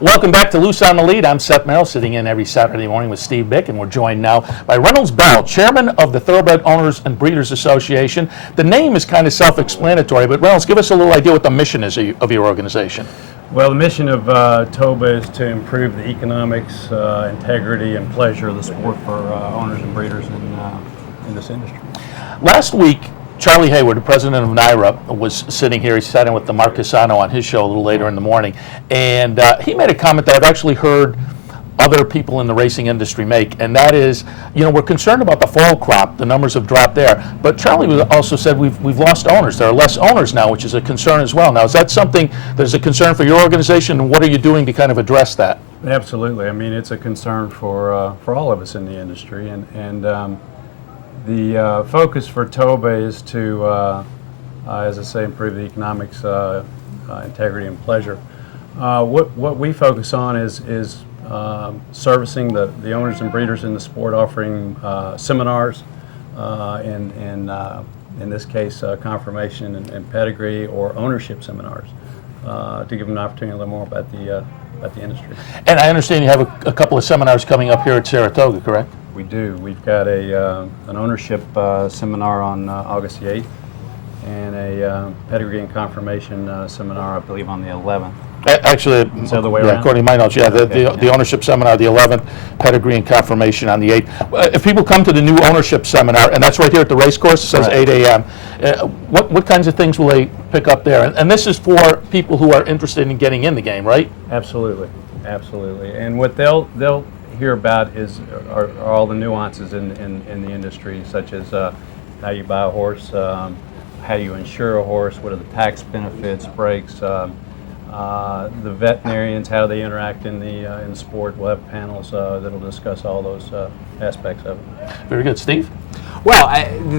Welcome back to Loose on the Lead. I'm Seth Merrill, sitting in every Saturday morning with Steve Bick, and we're joined now by Reynolds Bell, chairman of the Thoroughbred Owners and Breeders Association. The name is kind of self-explanatory, but Reynolds, give us a little idea what the mission is of your organization. Well, the mission of TOBA is to improve the economics, integrity, and pleasure of the sport for owners and breeders in this industry. Last week, Charlie Hayward, the president of NYRA, was sitting here. He sat in with the Mark Casano on his show a little later in the morning, and he made a comment that I've actually heard other people in the racing industry make, and that is, we're concerned about the fall crop. The numbers have dropped there, but Charlie also said we've lost owners. There are less owners now, which is a concern as well. Now, is that something that's a concern for your organization, and what are you doing to kind of address that? Absolutely. I mean, it's a concern for all of us in the industry, and the focus for TOBA is to, as I say, improve the economics, integrity, and pleasure. What we focus on is servicing the owners and breeders in the sport, offering seminars, in this case, confirmation and pedigree or ownership seminars, to give them an opportunity to learn more about the industry. And I understand you have a couple of seminars coming up here at Saratoga, correct? We do. We've got an ownership seminar on August the 8th and a pedigree and confirmation seminar, I believe, on the 11th. Actually, Is that the way around? according to my notes, the ownership seminar, the 11th, pedigree and confirmation on the 8th. If people come to the new ownership seminar, and that's right here at the race course, it says Right. 8 a.m., what kinds of things will they pick up there? And this is for people who are interested in getting in the game, right? Absolutely, absolutely. And what they'll hear about are all the nuances in the industry, such as how you buy a horse, how you insure a horse, what are the tax benefits, breaks, the veterinarians, how they interact in the sport. We'll have panels that'll discuss all those aspects of it. Very good. Steve? Well,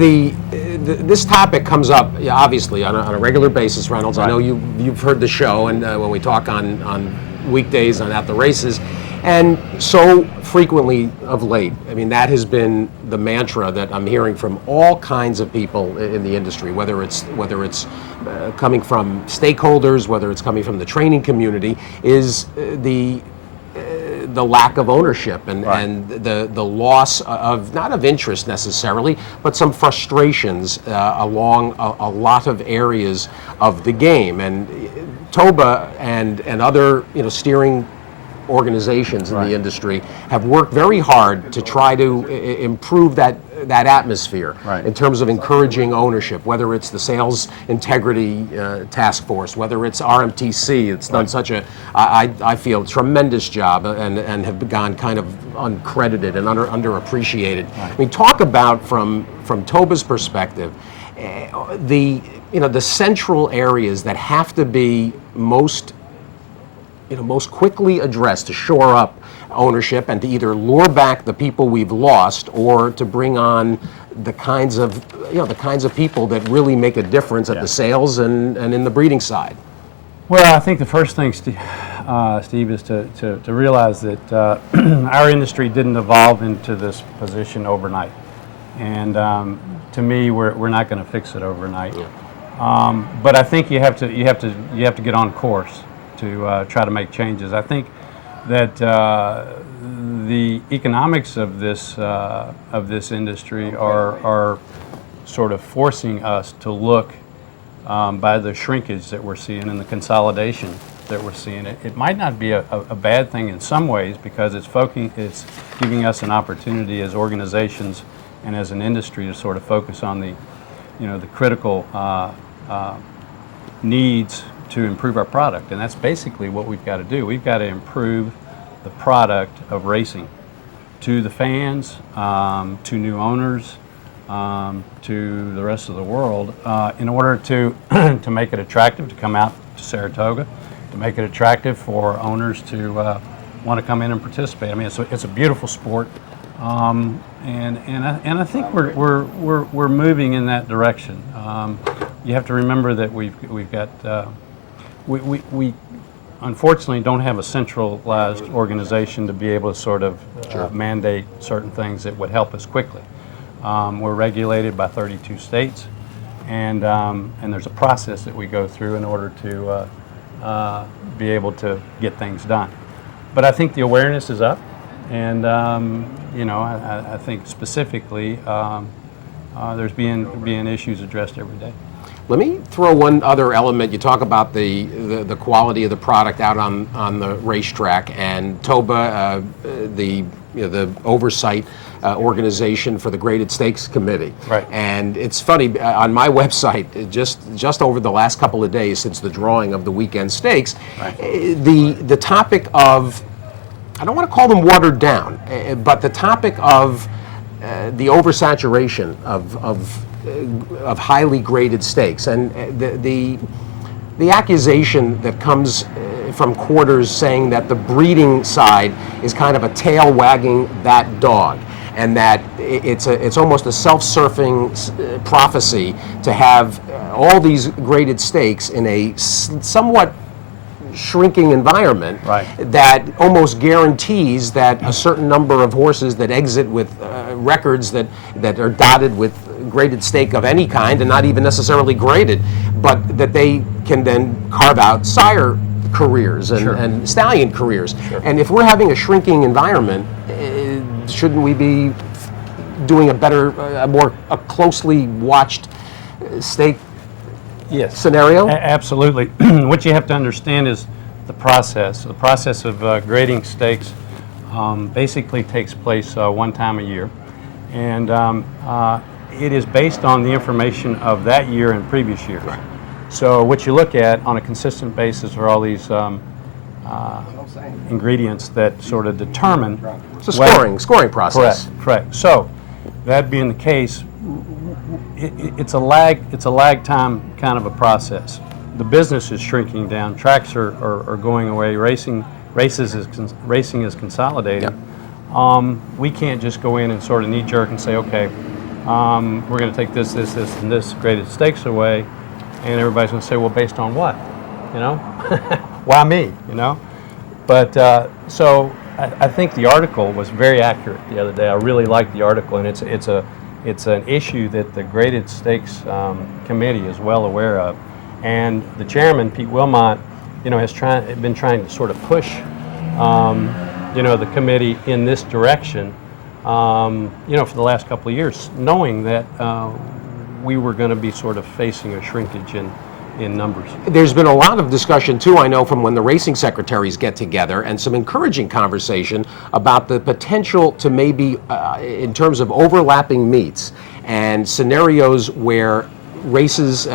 this topic comes up obviously on a regular basis, Reynolds. Right. I know you've heard the show, and when we talk on weekdays and at the races, and so frequently of late. I mean, that has been the mantra that I'm hearing from all kinds of people in the industry, whether it's coming from stakeholders, whether it's coming from the training community, is the lack of ownership and, Right. and the loss of, not of interest necessarily, but some frustrations along a lot of areas of the game. And TOBA and other steering organizations in Right. the industry have worked very hard to try to improve that atmosphere Right. in terms of encouraging ownership, whether it's the Sales Integrity Task Force, whether it's RMTC. It's done such I feel, tremendous job and have gone kind of uncredited and underappreciated. Right. I mean, talk about from TOBA's perspective, the central areas that have to be most quickly addressed to shore up ownership and to either lure back the people we've lost or to bring on the kinds of people that really make a difference at the sales and in the breeding side. Well, I think the first thing, Steve, is to realize that our industry didn't evolve into this position overnight, and to me, we're not going to fix it overnight. Yeah. But I think you have to get on course to try to make changes. I think that the economics of this industry are sort of forcing us to look by the shrinkage that we're seeing and the consolidation that we're seeing. It might not be a bad thing in some ways, because it's giving us an opportunity as organizations and as an industry to sort of focus on the critical needs to improve our product, and that's basically what we've got to do. We've got to improve the product of racing to the fans, to new owners, to the rest of the world, in order to to make it attractive to come out to Saratoga, to make it attractive for owners to want to come in and participate. I mean, it's a beautiful sport, and I think we're moving in that direction. You have to remember that we've got. We unfortunately don't have a centralized organization to be able to sort of mandate certain things that would help us quickly. We're regulated by 32 states, and there's a process that we go through in order to be able to get things done. but I think the awareness is up, and I think specifically there's being issues addressed every day. Let me throw one other element. You talk about the quality of the product out on the racetrack, and TOBA, the oversight organization for the Graded Stakes Committee. Right. And it's funny, on my website, just over the last couple of days since the drawing of the weekend stakes, Right. The topic of, I don't want to call them watered down, but the topic of the oversaturation of highly graded stakes, and the accusation that comes from quarters saying that the breeding side is kind of a tail wagging that dog, and that it's almost a self-serving prophecy to have all these graded stakes in a somewhat shrinking environment, Right. that almost guarantees that a certain number of horses that exit with records that are dotted with graded stake of any kind, and not even necessarily graded, but that they can then carve out sire careers and, Sure. and stallion careers. Sure. And if we're having a shrinking environment, shouldn't we be doing a more closely watched stake Yes. scenario? Absolutely. What you have to understand is the process. The process of grading stakes basically takes place one time a year, and it is based on the information of that year and previous year. Right. So what you look at on a consistent basis are all these ingredients that sort of determine. It's a whether- scoring process. Correct. So, that being the case, it's a lag time kind of a process. The business is shrinking down. Tracks are going away. Racing is consolidating. Yep. We can't just go in and sort of knee jerk and say, okay, we're going to take this, and this graded stakes away, and everybody's going to say, well, based on what? You know, why me? You know, but so I think the article was very accurate the other day. I really liked the article, and it's an issue that the Graded Stakes Committee is well aware of, and the chairman, Pete Wilmot, has been trying to sort of push, the committee in this direction, for the last couple of years, knowing that we were going to be sort of facing a shrinkage in numbers. There's been a lot of discussion, too, I know, from when the racing secretaries get together, and some encouraging conversation about the potential to maybe, in terms of overlapping meets and scenarios where races,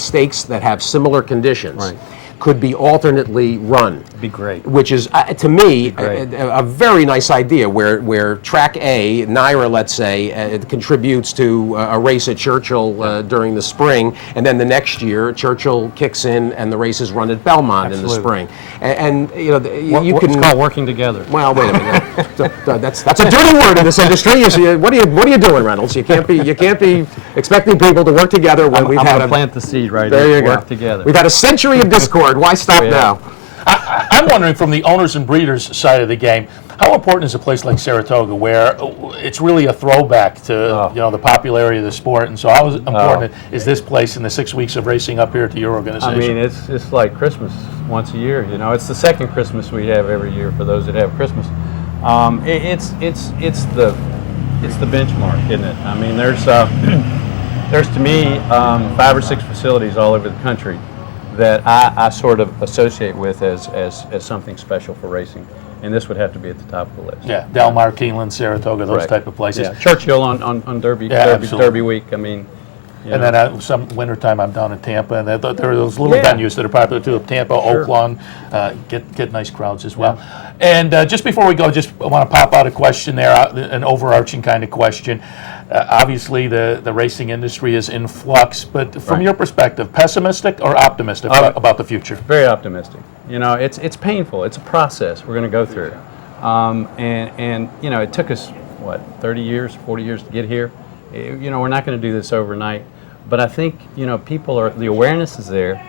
stakes that have similar conditions, Right. could be alternately run. Be great. Which is, to me, great. a very nice idea, where Track A, NYRA, let's say, contributes to a race at Churchill during the spring, and then the next year, Churchill kicks in and the race is run at Belmont in the Absolutely. spring. And you can... It's called working together. Well, wait a minute. That's a dirty word in this industry. What are you doing, Reynolds? You can't be expecting people to work together when we've I'm had going to plant the seed right There here. you go. Work together. We've had a century of discord. Why stop Yeah. now? I'm wondering, from the owners and breeders side of the game, how important is a place like Saratoga, where it's really a throwback to the popularity of the sport, and so how important is this place in the 6 weeks of racing up here to your organization? I mean, it's like Christmas once a year. It's the second Christmas we have every year for those that have Christmas. It's the benchmark, isn't it? I mean, there's to me 5 or 6 facilities all over the country that I sort of associate with as something special for racing, and this would have to be at the top of the list. Yeah, Del Mar, Keeneland, Saratoga, those Correct. type of places. Yeah, Churchill on Derby, Yeah, absolutely. Derby week. I mean, And then some wintertime I'm down in Tampa, and there are those little Yeah. venues that are popular too. Tampa, Sure. Oaklawn, get nice crowds as well. And just before we go, just want to pop out a question there, an overarching kind of question. Obviously, the racing industry is in flux, but from Right. your perspective, pessimistic or optimistic about the future? very optimistic. It's painful. It's a process we're going to go through, and it took us 30 years, 40 years to get here. We're not going to do this overnight, but I think the awareness is there.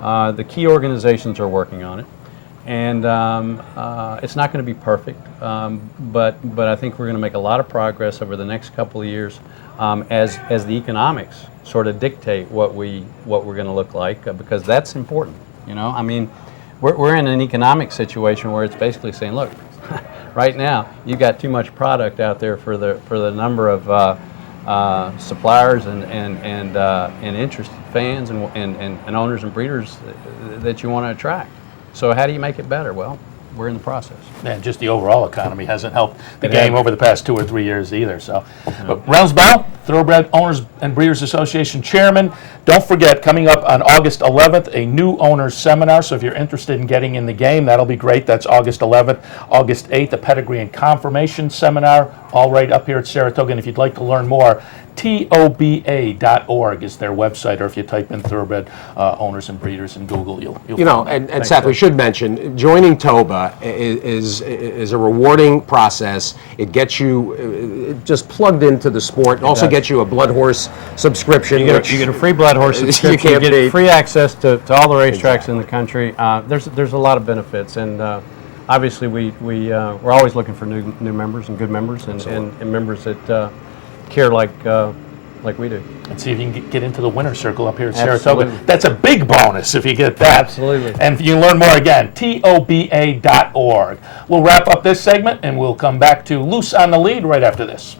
The key organizations are working on it, and it's not going to be perfect, but I think we're going to make a lot of progress over the next couple of years as the economics sort of dictate what we're going to look like, because that's important. I mean, we're in an economic situation where it's basically saying, look, right now you've got too much product out there for the number of suppliers and interested fans and owners and breeders that you want to attract. So how do you make it better? Well, we're in the process. And just the overall economy hasn't helped the It game hasn't. over the past 2 or 3 years either. So, but Reynolds Bell, Thoroughbred Owners and Breeders Association Chairman. Don't forget, coming up on August 11th, a new owners seminar. So if you're interested in getting in the game, that'll be great. That's August 11th. August 8th, a pedigree and confirmation seminar, all right up here at Saratoga. And if you'd like to learn more, toba.org is their website, or if you type in Thoroughbred Owners and Breeders in Google, you'll You know, find it. and Seth, we should mention, joining Toba is a rewarding process. It gets you just plugged into the sport. It also does. gets you a blood horse subscription. You which get a free blood horse You subscription. You can't get beat. free access to all the racetracks in the country. There's a lot of benefits, and obviously we're always looking for new members and good members and members that care like we do. And see if you can get into the winner's circle up here at Absolutely. Saratoga. That's a big bonus if you get that. Absolutely. And you can learn more again, toba.org. We'll wrap up this segment and we'll come back to Loose on the Lead right after this.